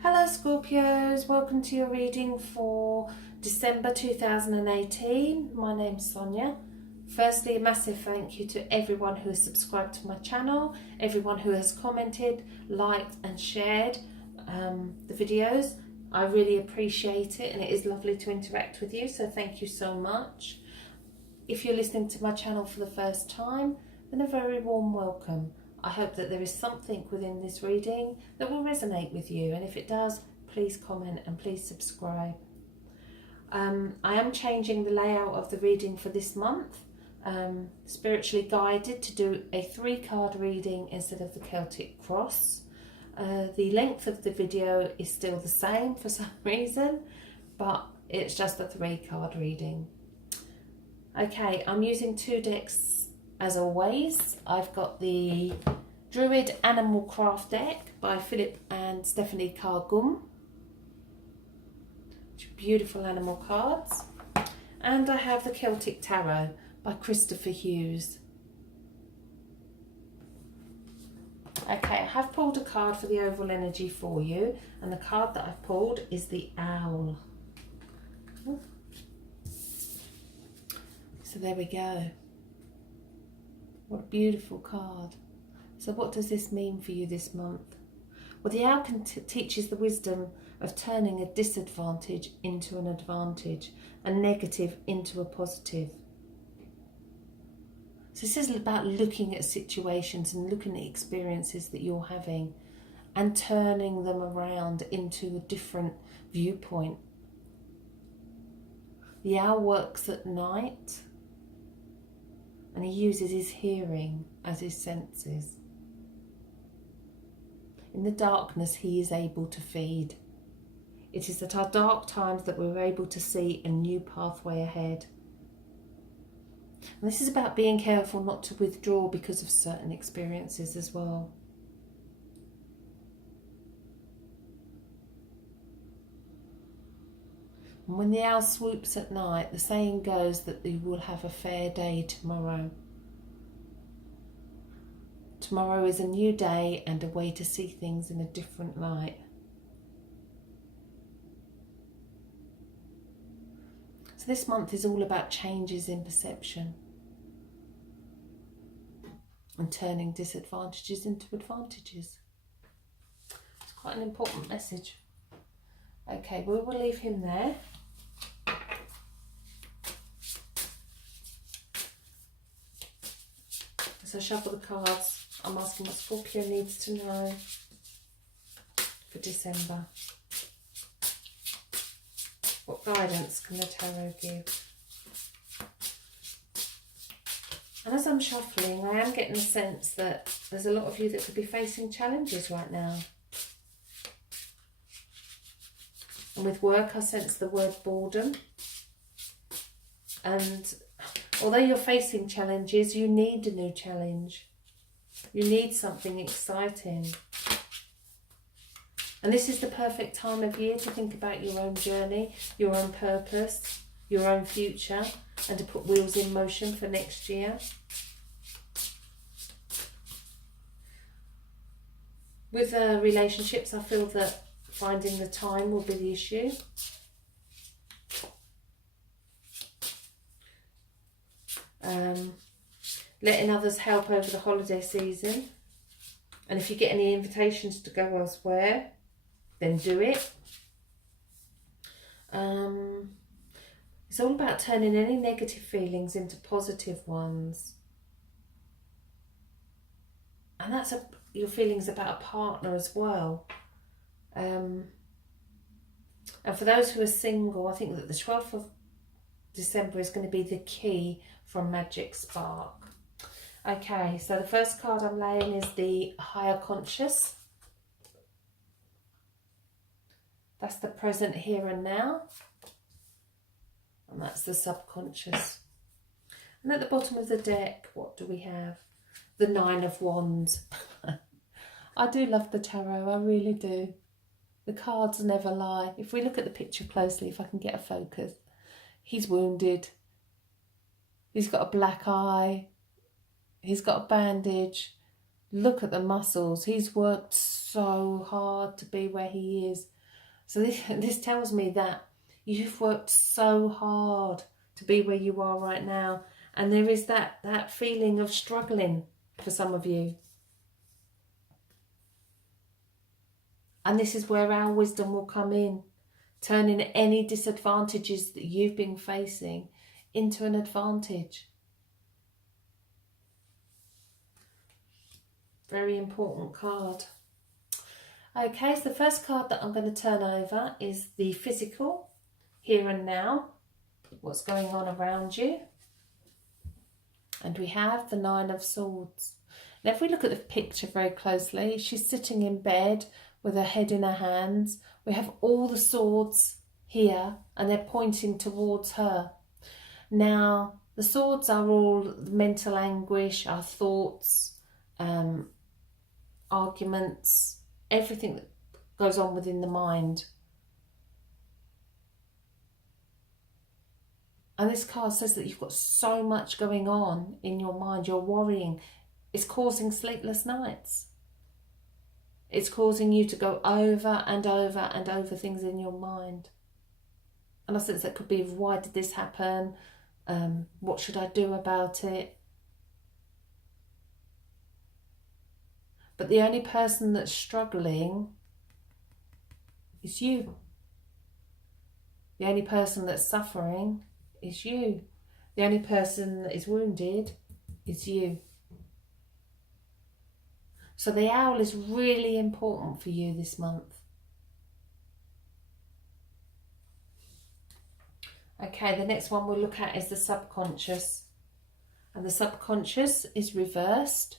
Hello Scorpios, welcome to your reading for December 2018. My name's Sonia. Firstly, a massive thank you to everyone who has subscribed to my channel, everyone who has commented, liked and shared the videos. I really appreciate it and it is lovely to interact with you, so thank you so much. If you're listening to my channel for the first time, then a very warm welcome. I hope that there is something within this reading that will resonate with you, and if it does, please comment and please subscribe. I am changing the layout of the reading for this month. Spiritually guided to do a 3-card reading instead of the Celtic Cross. The length of the video is still the same for some reason, but it's just a 3-card reading. Okay, I'm using 2 decks as always. I've got the Druid Animal Craft deck by Philip and Stephanie Cargum. Beautiful animal cards. And I have the Celtic Tarot by Christopher Hughes. Okay, I have pulled a card for the overall energy for you, and the card that I've pulled is the Owl. So there we go. What a beautiful card. So what does this mean for you this month? Well, the owl teaches the wisdom of turning a disadvantage into an advantage, a negative into a positive. So this is about looking at situations and looking at experiences that you're having and turning them around into a different viewpoint. The owl works at night, and he uses his hearing as his senses. In the darkness, he is able to feed. It is at our dark times that we're able to see a new pathway ahead. And this is about being careful not to withdraw because of certain experiences as well. And when the owl swoops at night, the saying goes that you will have a fair day tomorrow. Tomorrow is a new day and a way to see things in a different light. So this month is all about changes in perception and turning disadvantages into advantages. It's quite an important message. Okay, we will leave him there. As I shuffle the cards, I'm asking what Scorpio needs to know for December. What guidance can the tarot give? And as I'm shuffling, I am getting the sense that there's a lot of you that could be facing challenges right now. And with work, I sense the word boredom. And although you're facing challenges, you need a new challenge. You need something exciting. And this is the perfect time of year to think about your own journey, your own purpose, your own future, and to put wheels in motion for next year. With relationships, I feel that finding the time will be the issue. Letting others help over the holiday season. And if you get any invitations to go elsewhere, then do it. It's all about turning any negative feelings into positive ones. And that's your feelings about a partner as well. And for those who are single, I think that the 12th of December is going to be the key from Magic Spark. Okay, so the first card I'm laying is the Higher Conscious. That's the present here and now. And that's the subconscious. And at the bottom of the deck, what do we have? The 9 of Wands. I do love the tarot, I really do. The cards never lie. If we look at the picture closely, if I can get a focus, he's wounded. He's got a black eye. He's got a bandage. Look at the muscles. He's worked so hard to be where he is. So this tells me that you've worked so hard to be where you are right now. And there is that feeling of struggling for some of you. And this is where our wisdom will come in, turning any disadvantages that you've been facing into an advantage. Very important card. Okay, so the first card that I'm going to turn over is the physical, here and now, what's going on around you. And we have the Nine of Swords. Now, if we look at the picture very closely, she's sitting in bed with her head in her hands. We have all the swords here, and they're pointing towards her. Now, the swords are all mental anguish, our thoughts, arguments, everything that goes on within the mind. And this card says that you've got so much going on in your mind. You're worrying. It's causing sleepless nights. It's causing you to go over and over and over things in your mind. And I sense that could be, why did this happen? What should I do about it? But the only person that's struggling is you. The only person that's suffering is you. The only person that is wounded is you. So the owl is really important for you this month. Okay, the next one we'll look at is the subconscious. And the subconscious is reversed.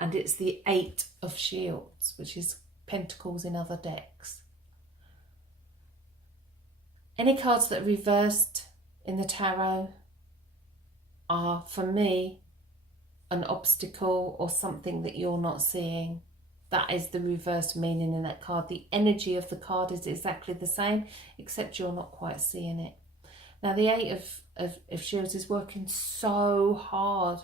And it's the Eight of Shields, which is Pentacles in other decks. Any cards that are reversed in the tarot are, for me, an obstacle or something that you're not seeing. That is the reverse meaning in that card. The energy of the card is exactly the same, except you're not quite seeing it. Now, the Eight of Shields is working so hard.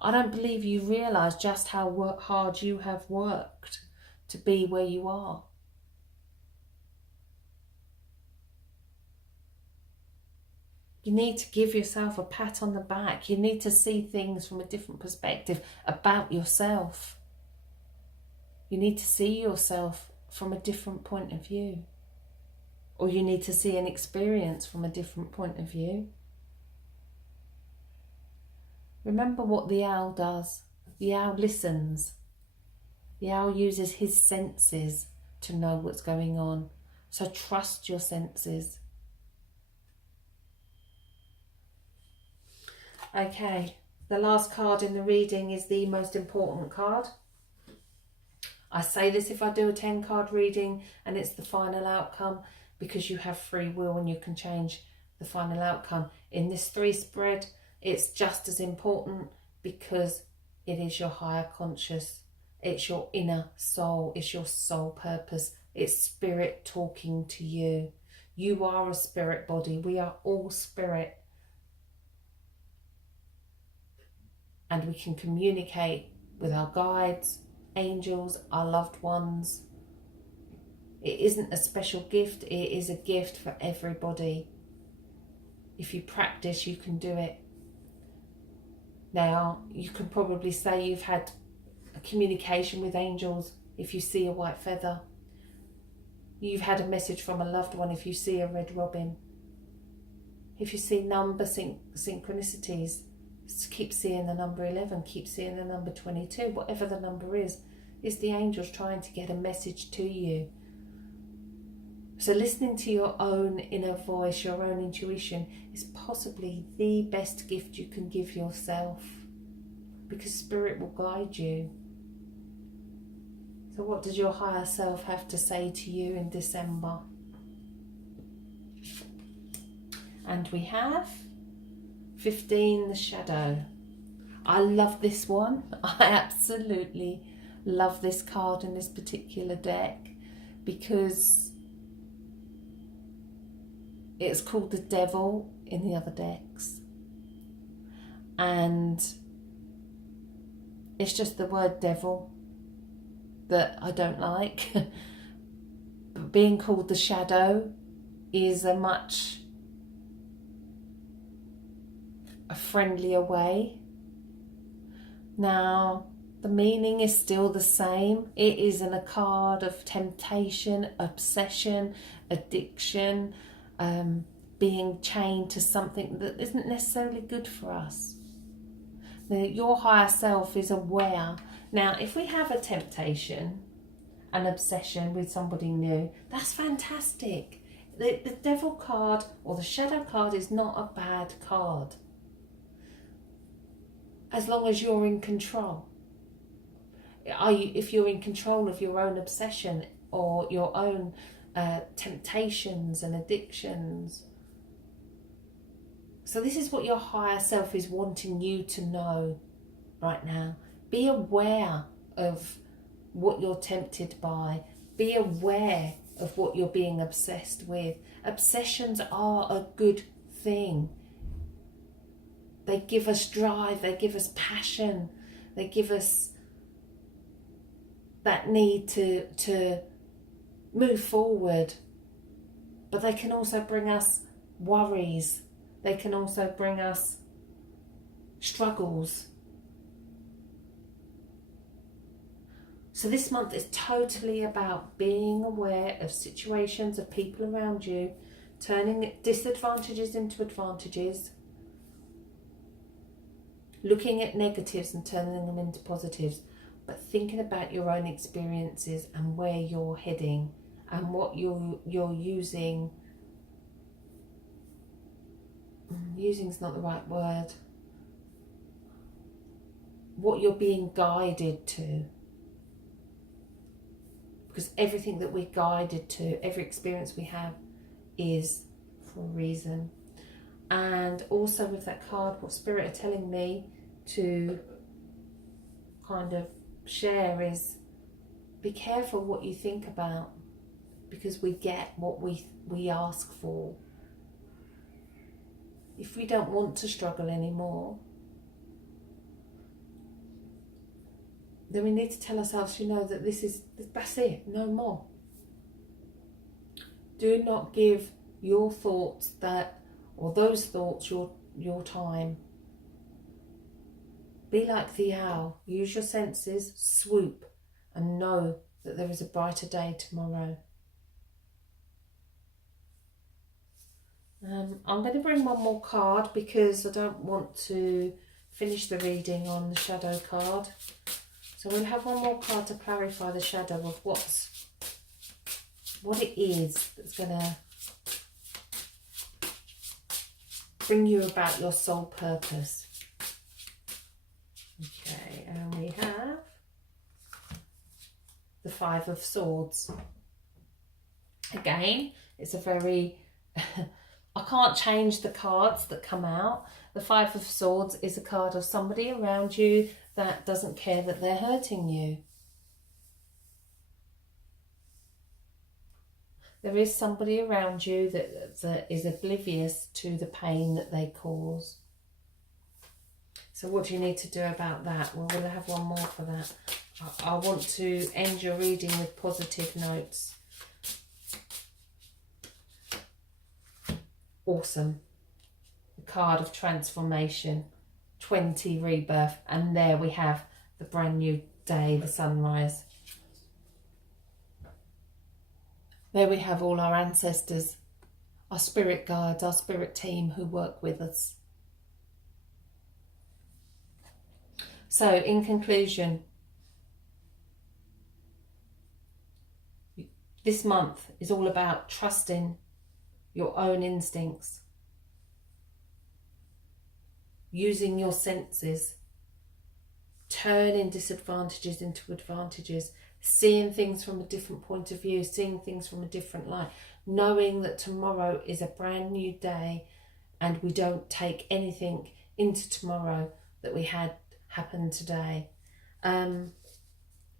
I don't believe you realise just how hard you have worked to be where you are. You need to give yourself a pat on the back. You need to see things from a different perspective about yourself. You need to see yourself from a different point of view. Or you need to see an experience from a different point of view. Remember what the owl does. The owl listens. The owl uses his senses to know what's going on. So trust your senses. Okay, the last card in the reading is the most important card. I say this if I do a 10-card reading and it's the final outcome, because you have free will and you can change the final outcome. In this 3 spread, it's just as important, because it is your higher conscious. It's your inner soul. It's your soul purpose. It's spirit talking to you. You are a spirit body. We are all spirit. And we can communicate with our guides, angels, our loved ones. It isn't a special gift. It is a gift for everybody. If you practice, you can do it. Now, you can probably say you've had a communication with angels if you see a white feather. You've had a message from a loved one if you see a red robin. If you see number synchronicities, keep seeing the number 11, keep seeing the number 22, whatever the number is the angels trying to get a message to you. So listening to your own inner voice, your own intuition, is possibly the best gift you can give yourself, because spirit will guide you. So what does your higher self have to say to you in December? And we have 15, the Shadow. I love this one. I absolutely love this card in this particular deck, because it's called the Devil in the other decks. And It's just the word devil that I don't like. But being called the shadow is a much friendlier way. Now, the meaning is still the same. It is in a card of temptation, obsession, addiction, being chained to something that isn't necessarily good for us. Your higher self is aware. Now, if we have a temptation, an obsession with somebody new, that's fantastic. The devil card or the shadow card is not a bad card, as long as you're in control. If you're in control of your own obsession or your own temptations and addictions. So this is what your higher self is wanting you to know right now. Be aware of what you're tempted by. Be aware of what you're being obsessed with. Obsessions are a good thing. They give us drive, they give us passion, they give us that need to move forward. But they can also bring us worries. They can also bring us struggles. So this month is totally about being aware of situations, of people around you, turning disadvantages into advantages, looking at negatives and turning them into positives, but thinking about your own experiences and where you're heading and what you're using. Using's not the right word. What you're being guided to. Because everything that we're guided to, every experience we have is for a reason. And also with that card, what Spirit are telling me to kind of share is be careful what you think about, because we get what we ask for. If we don't want to struggle anymore, then we need to tell ourselves, that that's it, no more. Do not give your thoughts those thoughts your time. Be like the owl. Use your senses, swoop, and know that there is a brighter day tomorrow. I'm going to bring one more card because I don't want to finish the reading on the shadow card. So we'll have one more card to clarify the shadow of what it is that's going to bring you about your soul purpose. Okay, and we have the Five of Swords. Again, it's a very... I can't change the cards that come out. The Five of Swords is a card of somebody around you that doesn't care that they're hurting you. There is somebody around you that is oblivious to the pain that they cause. So what do you need to do about that? Well, we'll have one more for that. I want to end your reading with positive notes. Awesome. The card of transformation, 20 rebirth, and there we have the brand new day, the sunrise. There we have all our ancestors, our spirit guides, our spirit team who work with us. So in conclusion, this month is all about trusting your own instincts, using your senses, turning disadvantages into advantages, seeing things from a different point of view, seeing things from a different light, knowing that tomorrow is a brand new day and we don't take anything into tomorrow that we had happen today.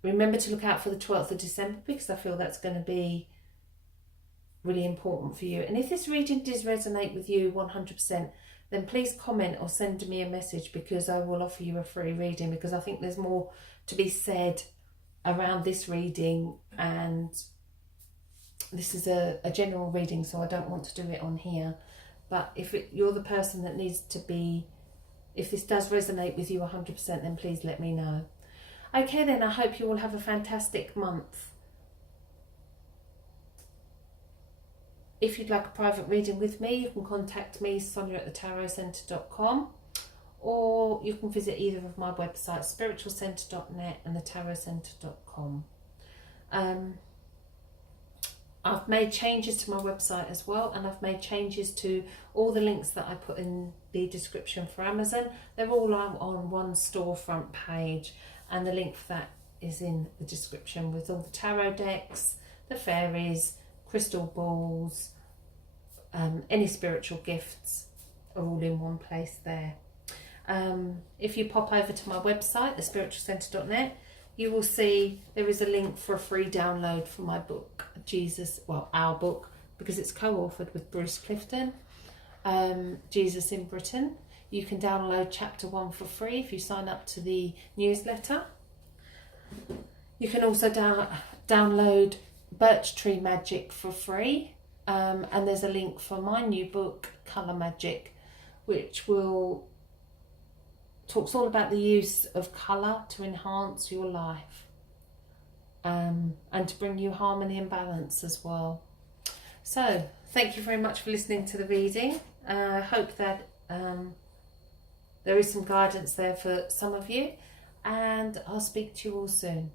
Remember to look out for the 12th of December because I feel that's going to be really important for you. And if this reading does resonate with you 100%, then please comment or send me a message, because I will offer you a free reading, because I think there's more to be said around this reading, and this is a general reading, so I don't want to do it on here. But if you're the person that needs to be, if this does resonate with you 100%, then please let me know. Okay then, I hope you all have a fantastic month. If you'd like a private reading with me, you can contact me, sonia@thetarotcentre.com, or you can visit either of my websites, spiritualcentre.net and thetarotcentre.com. I've made changes to my website as well, and I've made changes to all the links that I put in the description for Amazon. They're all on one storefront page, and the link for that is in the description, with all the tarot decks, the fairies, crystal balls, any spiritual gifts are all in one place there. If you pop over to my website, thespiritualcentre.net, you will see there is a link for a free download for my book, our book, because it's co-authored with Bruce Clifton, Jesus in Britain. You can download chapter 1 for free if you sign up to the newsletter. You can also download Birch Tree Magic for free, and there's a link for my new book, Colour Magic, which talks all about the use of colour to enhance your life, and to bring you harmony and balance as well. So thank you very much for listening to the reading. I hope that there is some guidance there for some of you, and I'll speak to you all soon.